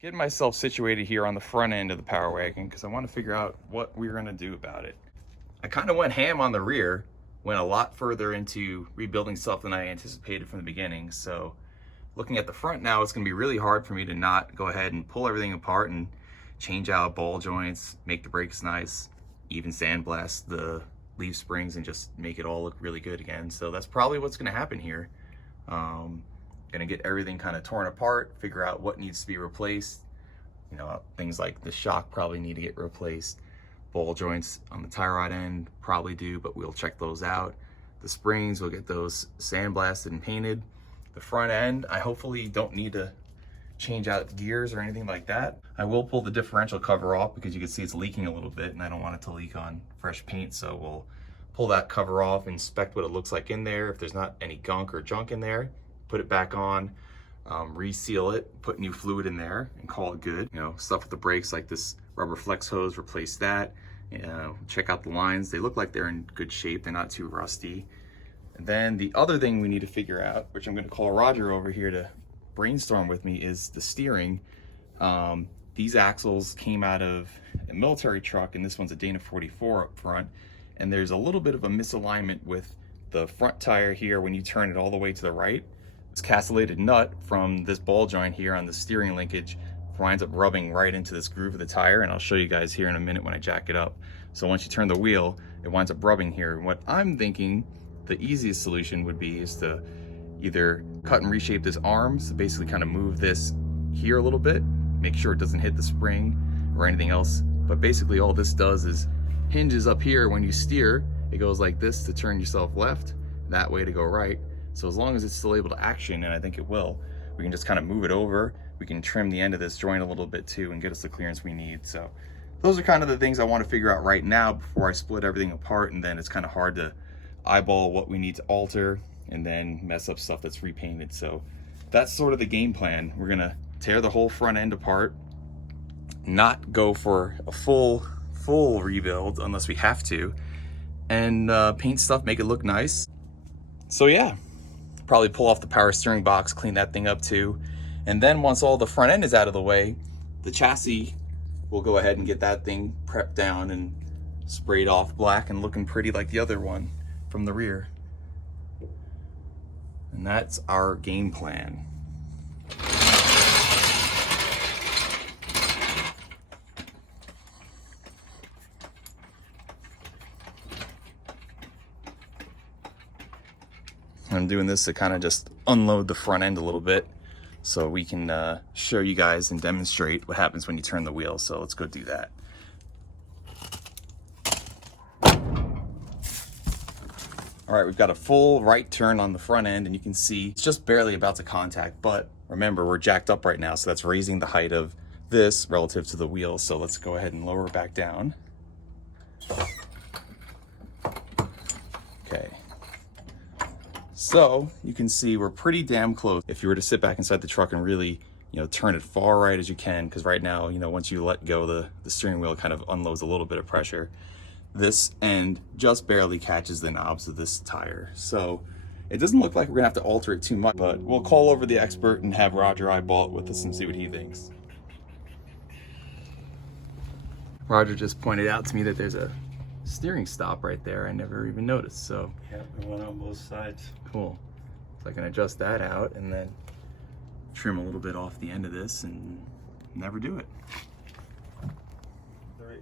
Getting myself situated here on the front end of the Power Wagon because I want to figure out what we're going to do about it. I kind of went ham on the rear, went a lot further into rebuilding stuff than I anticipated from the beginning. So looking at the front now, it's going to be really hard for me to not go ahead and pull everything apart and change out ball joints, make the brakes nice, even sandblast the leaf springs and just make it all look really good again. So that's probably what's going to happen here. Gonna get everything kind of torn apart, figure out what needs to be replaced. You know, things like the shock probably need to get replaced. Ball joints on the tie rod end probably do, but we'll check those out. The springs, we'll get those sandblasted and painted. The front end, I hopefully don't need to change out gears or anything like that. I will pull the differential cover off because you can see it's leaking a little bit and I don't want it to leak on fresh paint. So we'll pull that cover off, inspect what it looks like in there. If there's not any gunk or junk in there, put it back on, reseal it, put new fluid in there and call it good. You know, stuff with the brakes like this rubber flex hose, replace that. Check out the lines. They look like they're in good shape. They're not too rusty. And then the other thing we need to figure out, which I'm gonna call Roger over here to brainstorm with me, is the steering. These axles came out of a military truck and this one's a Dana 44 up front. And there's a little bit of a misalignment with the front tire here when you turn it all the way to the right. This castellated nut from this ball joint here on the steering linkage winds up rubbing right into this groove of the tire, and I'll show you guys here in a minute when I jack it up. So once you turn the wheel, it winds up rubbing here. And what I'm thinking the easiest solution would be is to either cut and reshape this arm, so basically kind of move this here a little bit, make sure it doesn't hit the spring or anything else. But basically all this does is hinges up here. When you steer, it goes like this to turn yourself left, that way to go right. So as long as it's still able to action, and I think it will, we can just kind of move it over. We can trim the end of this joint a little bit too and get us the clearance we need. So those are kind of the things I want to figure out right now before I split everything apart, and then it's kind of hard to eyeball what we need to alter and then mess up stuff that's repainted. So that's sort of the game plan. We're gonna tear the whole front end apart, not go for a full rebuild unless we have to, and paint stuff, make it look nice. So yeah, probably pull off the power steering box, clean that thing up too. And then once all the front end is out of the way, the chassis, we'll go ahead and get that thing prepped down and sprayed off black and looking pretty like the other one from the rear. And that's our game plan. I'm doing this to kind of just unload the front end a little bit so we can show you guys and demonstrate what happens when you turn the wheel. So let's go do that. All right, we've got a full right turn on the front end and you can see it's just barely about to contact, but remember we're jacked up right now, so that's raising the height of this relative to the wheel. So let's go ahead and lower it back down. Okay. So you can see we're pretty damn close. If you were to sit back inside the truck and really, you know, turn it far right as you can, because right now, you know, once you let go, the steering wheel kind of unloads a little bit of pressure. This end just barely catches the knobs of this tire. So it doesn't look like we're gonna have to alter it too much, but we'll call over the expert and have Roger eyeball it with us and see what he thinks. Roger just pointed out to me that there's a steering stop right there. I never even noticed. So yeah, the one on both sides. Cool. So I can adjust that out and then trim a little bit off the end of this and never do it.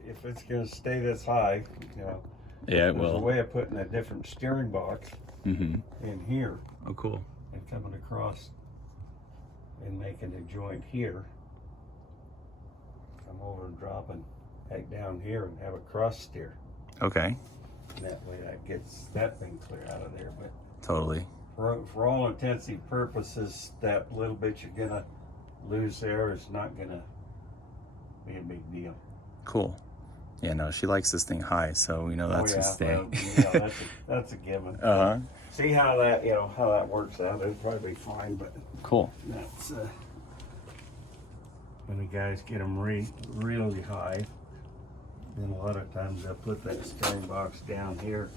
If it's gonna stay this high, you know, yeah, it there's will. a way of putting a different steering box in here. Oh, cool. And coming across and making a joint here. Come over and dropping back down here and have a cross steer. Okay. And that way that gets that thing clear out of there. But totally. For all intents and purposes, that little bit you're gonna lose there is not gonna be a big deal. Cool. Yeah, no, she likes this thing high, so we know that's gonna stay. Well, yeah, that's a given. See how that, you know, how that works out. It'll probably be fine, but cool. That's when the guys get them really high. Then a lot of times they'll put that steering box down here,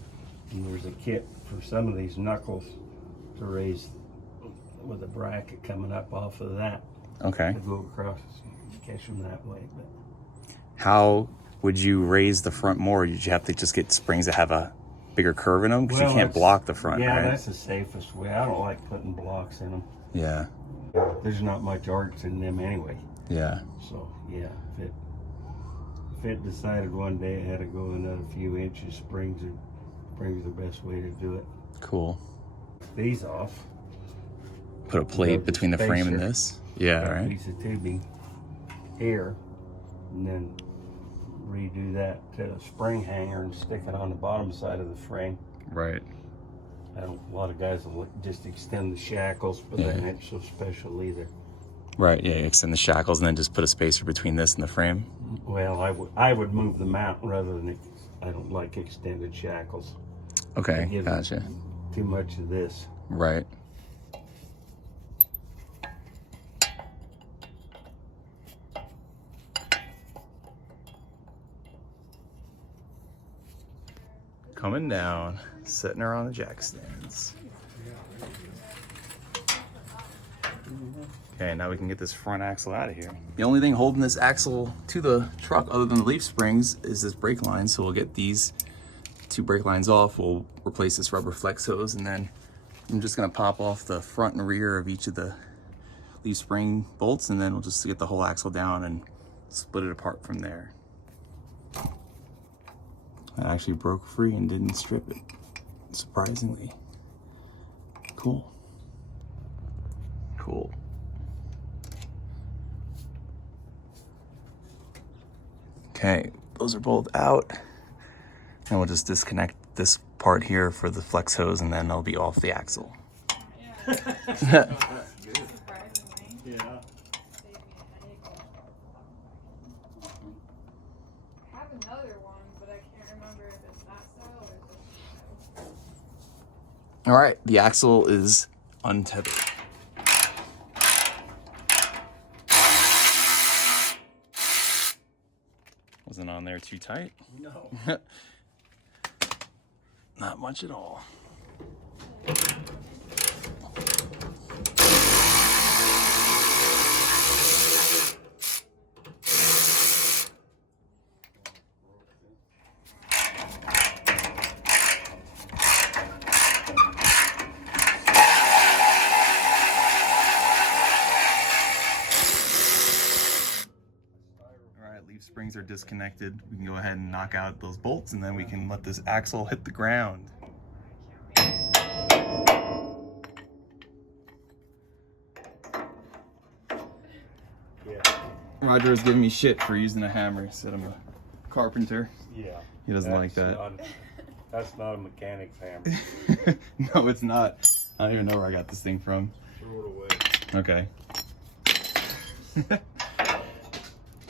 and there's a kit for some of these knuckles to raise with a bracket coming up off of that. Okay. To go across catch them that way. But How would you raise the front more? Did you have to just get springs that have a bigger curve in them? Because you can't that's- block the front, yeah, right? that's the safest way. I don't like putting blocks in them. Yeah. There's not much arch in them anyway. Yeah. So yeah, if it decided one day it had to go another few inches, springs are the best way to do it. Cool. These off. Put a plate Build the between the frame and spacer. this. Yeah, Got a right. piece of tubing here, and then redo that spring hanger and stick it on the bottom side of the frame. Right. A lot of guys will just extend the shackles, but that ain't so special either. Right, yeah, you extend the shackles and then just put a spacer between this and the frame. Well, I would move them out rather than I don't like extended shackles. Okay, It gives gotcha. Too much of this. Right. Coming down, setting her on the jack stands. Okay, now we can get this front axle out of here. The only thing holding this axle to the truck other than the leaf springs is this brake line. So we'll get these 2 brake lines off. We'll replace this rubber flex hose, and then I'm just gonna pop off the front and rear of each of the leaf spring bolts, and then we'll just get the whole axle down and split it apart from there. That actually broke free and didn't strip it, surprisingly. Cool. Cool. Okay, those are both out. And we'll just disconnect this part here for the flex hose, and then they'll be off the axle. Yeah. Surprisingly. Yeah. Saved me a headache. I have another one, but I can't remember if it's that style or this style. All right, the axle is untethered. Wasn't on there too tight. No. Not much at all. Leaf springs are disconnected. We can go ahead and knock out those bolts, and then we can let this axle hit the ground. Yeah. Roger is giving me shit for using a hammer. He said I'm a carpenter. Yeah. He doesn't like that. That's not a mechanic's hammer. No, it's not. I don't even know where I got this thing from. Throw it away. Okay.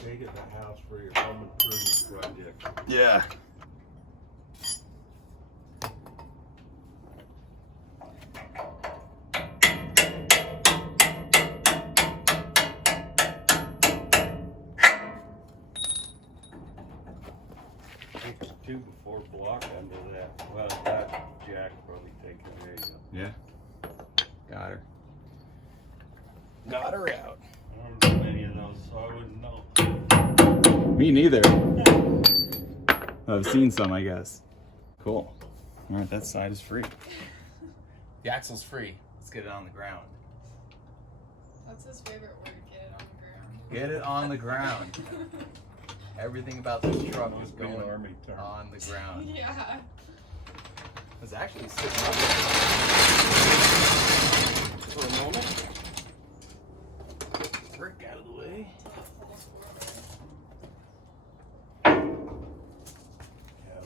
Take it to the house for your home improvement project. Yeah. Takes 2 before block under that. Well, that jack probably take it. There you go. Yeah. Got her. Got her out. I don't do many of those, so I wouldn't know. Me neither. I've seen some, I guess. Cool. All right, that side is free. The axle's free. Let's get it on the ground. That's his favorite word, get it on the ground. Get it on the ground. Everything about this truck is Must be an going army term. on the ground. Yeah. It's actually sitting up for a moment. Brick out of the way. Yeah,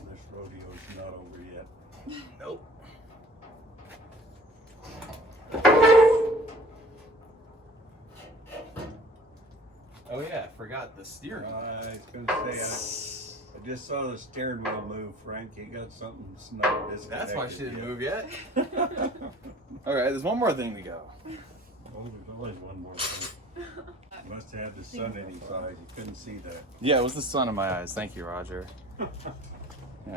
this rodeo's not over yet. Nope. Oh yeah, I forgot the steering. I was gonna say, I just saw the steering wheel move, Frank. You got something that's not disconnected. That's why she didn't yet. move yet. All right, there's one more thing to go. Oh, there's always one more thing. Must have had the sun in his eyes. You couldn't see that. Yeah, it was the sun in my eyes. Thank you, Roger. Yeah,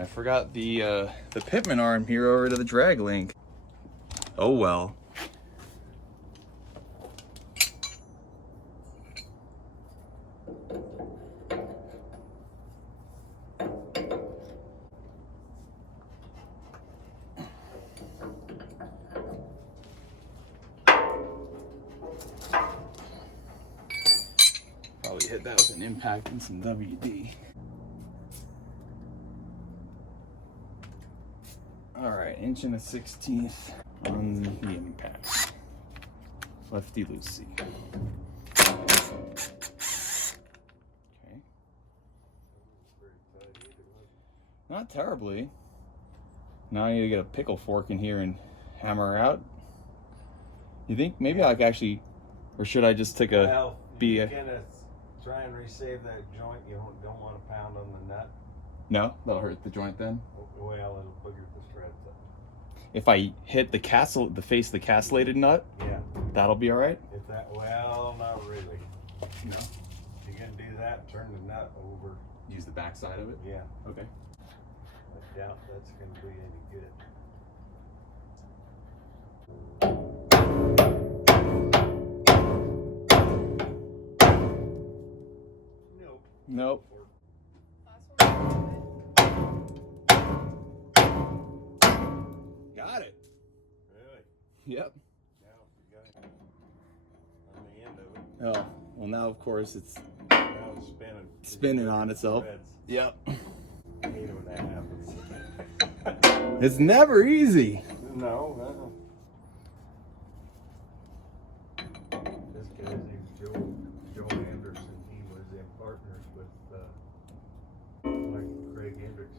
I forgot the pitman arm here over to the drag link. Oh well. hit that with an impact and some WD. All right, 1/16 on the impact. Lefty loosey. Okay. Not terribly. Now I need to get a pickle fork in here and hammer her out. You think maybe I could actually, or should I just take a Well, you're gonna try and resave that joint. You don't want to pound on the nut. No, that'll hurt the joint then. Well, it'll booger the threads up. If I hit the face of the castellated nut, Yeah. that'll be all right. If that, well, not really. No. If you're gonna do that, turn the nut over. Use the back side of it. Yeah. Okay. I doubt that's gonna do any good. Nope. Nope. Last one. Got it. Really? Yep. Now you got it on the end of it. Oh, well now of course it's Now it's spinning. spinning on itself. Threads. Yep. I hate it when that happens. It's never easy. No, This guy's name's Joe Anderson. He was in partners with Craig Hendrickson.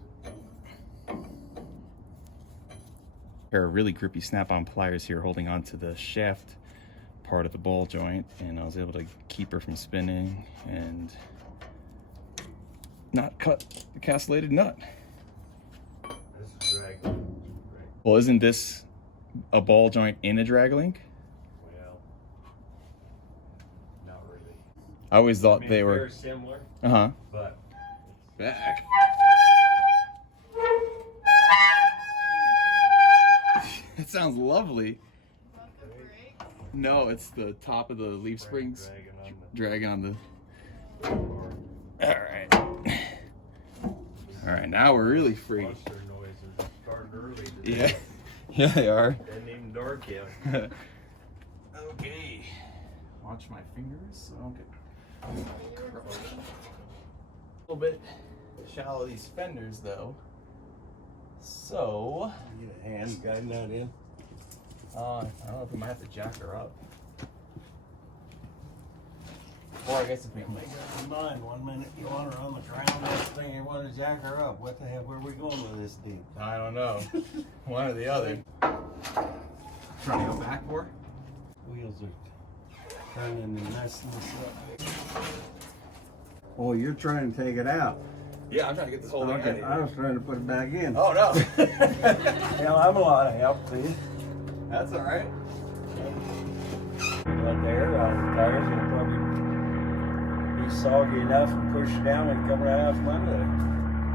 Pair of really grippy snap-on pliers here holding on to the shaft part of the ball joint, and I was able to keep her from spinning and not cut the castellated nut. This is drag. Right. Well, isn't this a ball joint in a drag link? Well, not really. I always thought they They're were. similar, Uh-huh. but Back. It sounds lovely. Not the brakes. No, it's the top of the leaf springs dragging on the. or All right. All right, now we're really free. monster noises started early today. Yeah. Yeah, they are. Didn't even dark yet. Okay. Watch my fingers so I don't get crushed. A little bit shallow these fenders though. So, Get a hand guiding that in. I don't know if we might have to jack her up. Or I guess if we Make up your mind. 1 minute you want her on the ground, next thing you want to jack her up. What the hell? Where are we going with this deal? I don't know. One or the other. Trying to go back more? Wheels are turning and messing this up. Oh, you're trying to take it out. Yeah, I'm trying to get this whole thing out of Okay, here. I was trying to put it back in. Oh no. Hell, I'm a lot of help to you. That's all right. Let the air out of the tires will probably be soggy enough and push down and come right out from under there.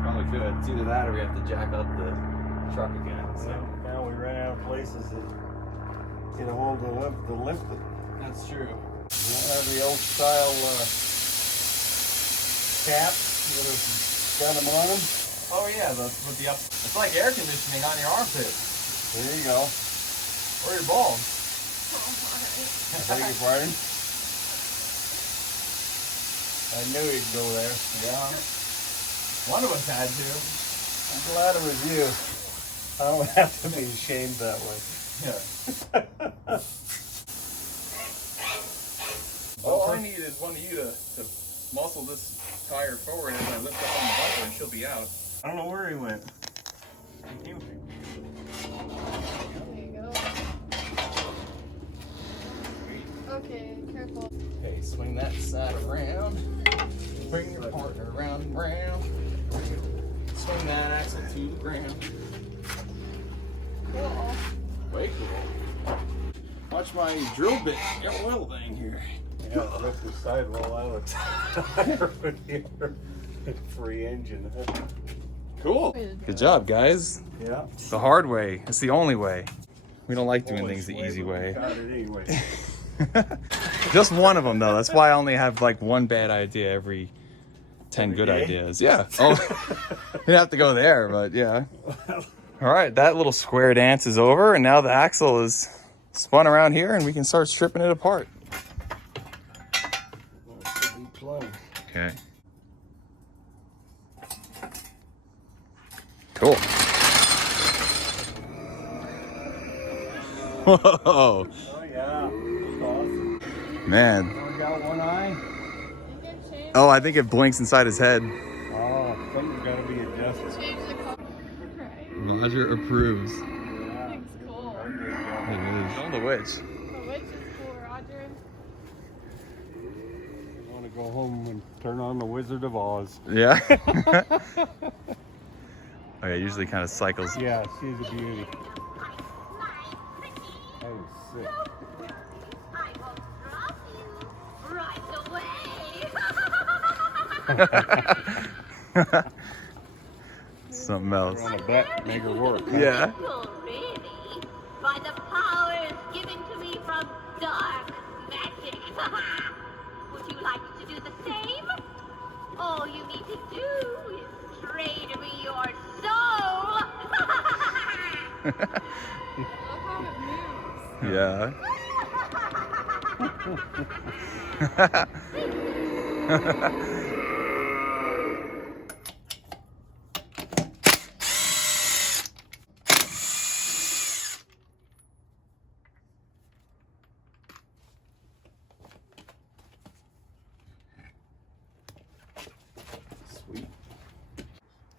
Probably could. It's either that or we have to jack up the truck again. So Now we ran out of places to get a hold of to lift it. that's true. We don't have the old style caps that have got them on them. Oh yeah, with the up. It's like air conditioning on your armpits There you go. or your balls. I beg your pardon? I knew he'd go there. Yeah. One of us had to. I'm glad it was you. I don't have to be ashamed that way. Yeah. All I need is one of you to muscle this tire forward as I lift up on the bumper and she'll be out. I don't know where he went. There you go. Okay, careful. Okay, swing that side around. Bring your partner around and round. Swing that axle to the ground. Cool. Way cool. Watch my drill bit, get oil thing here. Yeah, lift the sidewall out of the tire with your free engine. Cool. Good job, guys. Yeah. It's the hard way. It's the only way. We don't like doing things the easy but we way. got it anyway. Just one of them, though. That's why I only have like one bad idea every 10 Every good day? ideas. Yeah. Oh, you have to go there, but yeah. All right, that little square dance is over, and now the axle is spun around here, and we can start stripping it apart. Well, it should be plenty. Okay. Cool. Whoa, Oh yeah, that's awesome. man. Only got one eye. Oh, I think it blinks inside his head. Oh, something's got to be adjusted. Change the color. Right. Roger approves. Yeah. Looks cool. Very good job. It is. Show him the witch. The witch is cool, Roger. You want to go home and turn on the Wizard of Oz. Yeah. Okay, usually kind of cycles. Yeah, she's a beauty. Oh, sick. I will drop you right away. Something else. We're on a bet, make her work. Huh? Yeah. Oh, really? By the powers given to me from dark magic. Would you like to do the same? All you need to do is trade me your soul. Look how it moves. Yeah. Sweet.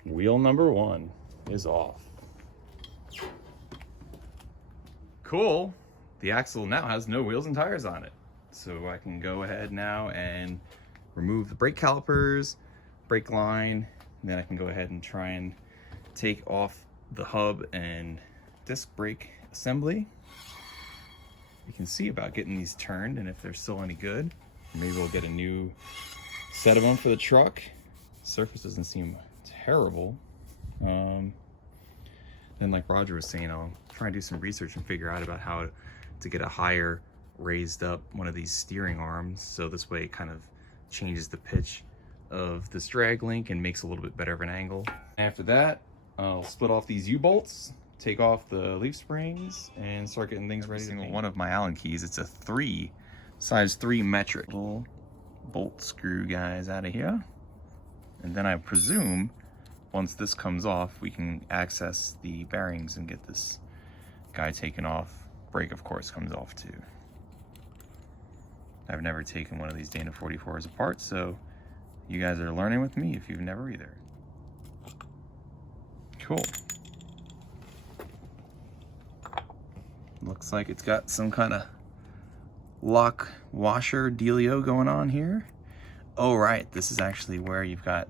Wheel number 1 is off. Cool. The axle now has no wheels and tires on it. So I can go ahead now and remove the brake calipers, brake line, and then I can go ahead and try and take off the hub and disc brake assembly. You can see about getting these turned and if they're still any good. Maybe we'll get a new set of them for the truck. Surface doesn't seem terrible. Then like Roger was saying, I'll try and do some research and figure out about how to get a higher raised up one of these steering arms. So this way it kind of changes the pitch of this drag link and makes a little bit better of an angle. After that, I'll split off these U-bolts, take off the leaf springs, and start getting things ready. Every single one of my Allen keys, it's a size 3 metric. Little bolt screw guys out of here. And then I presume once this comes off, we can access the bearings and get this guy taken off. Brake, of course, comes off too. I've never taken one of these Dana 44s apart, so you guys are learning with me if you've never either. Cool. Looks like it's got some kind of lock washer dealio going on here. Oh, right, this is actually where you've got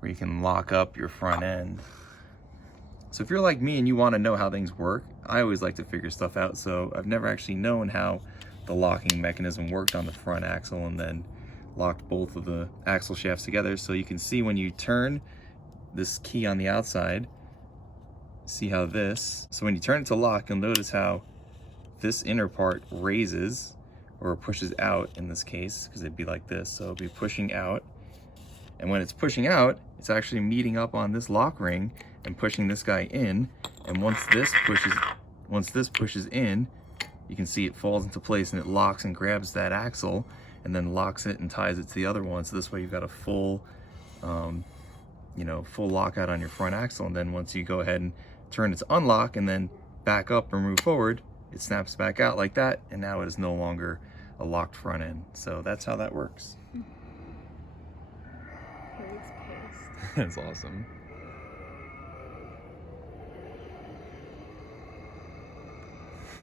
where you can lock up your front end. So if you're like me and you want to know how things work, I always like to figure stuff out. So I've never actually known how the locking mechanism worked on the front axle and then locked both of the axle shafts together. So you can see when you turn this key on the outside, see how so when you turn it to lock, you'll notice how this inner part raises or pushes out in this case, because it'd be like this. So it'll be pushing out. And when it's pushing out, it's actually meeting up on this lock ring and pushing this guy in. And once this pushes in, you can see it falls into place and it locks and grabs that axle and then locks it and ties it to the other one. So this way you've got a full, full lockout on your front axle. And then once you go ahead and turn it to unlock and then back up or move forward, it snaps back out like that. And now it is no longer a locked front end. So that's how that works. That's awesome.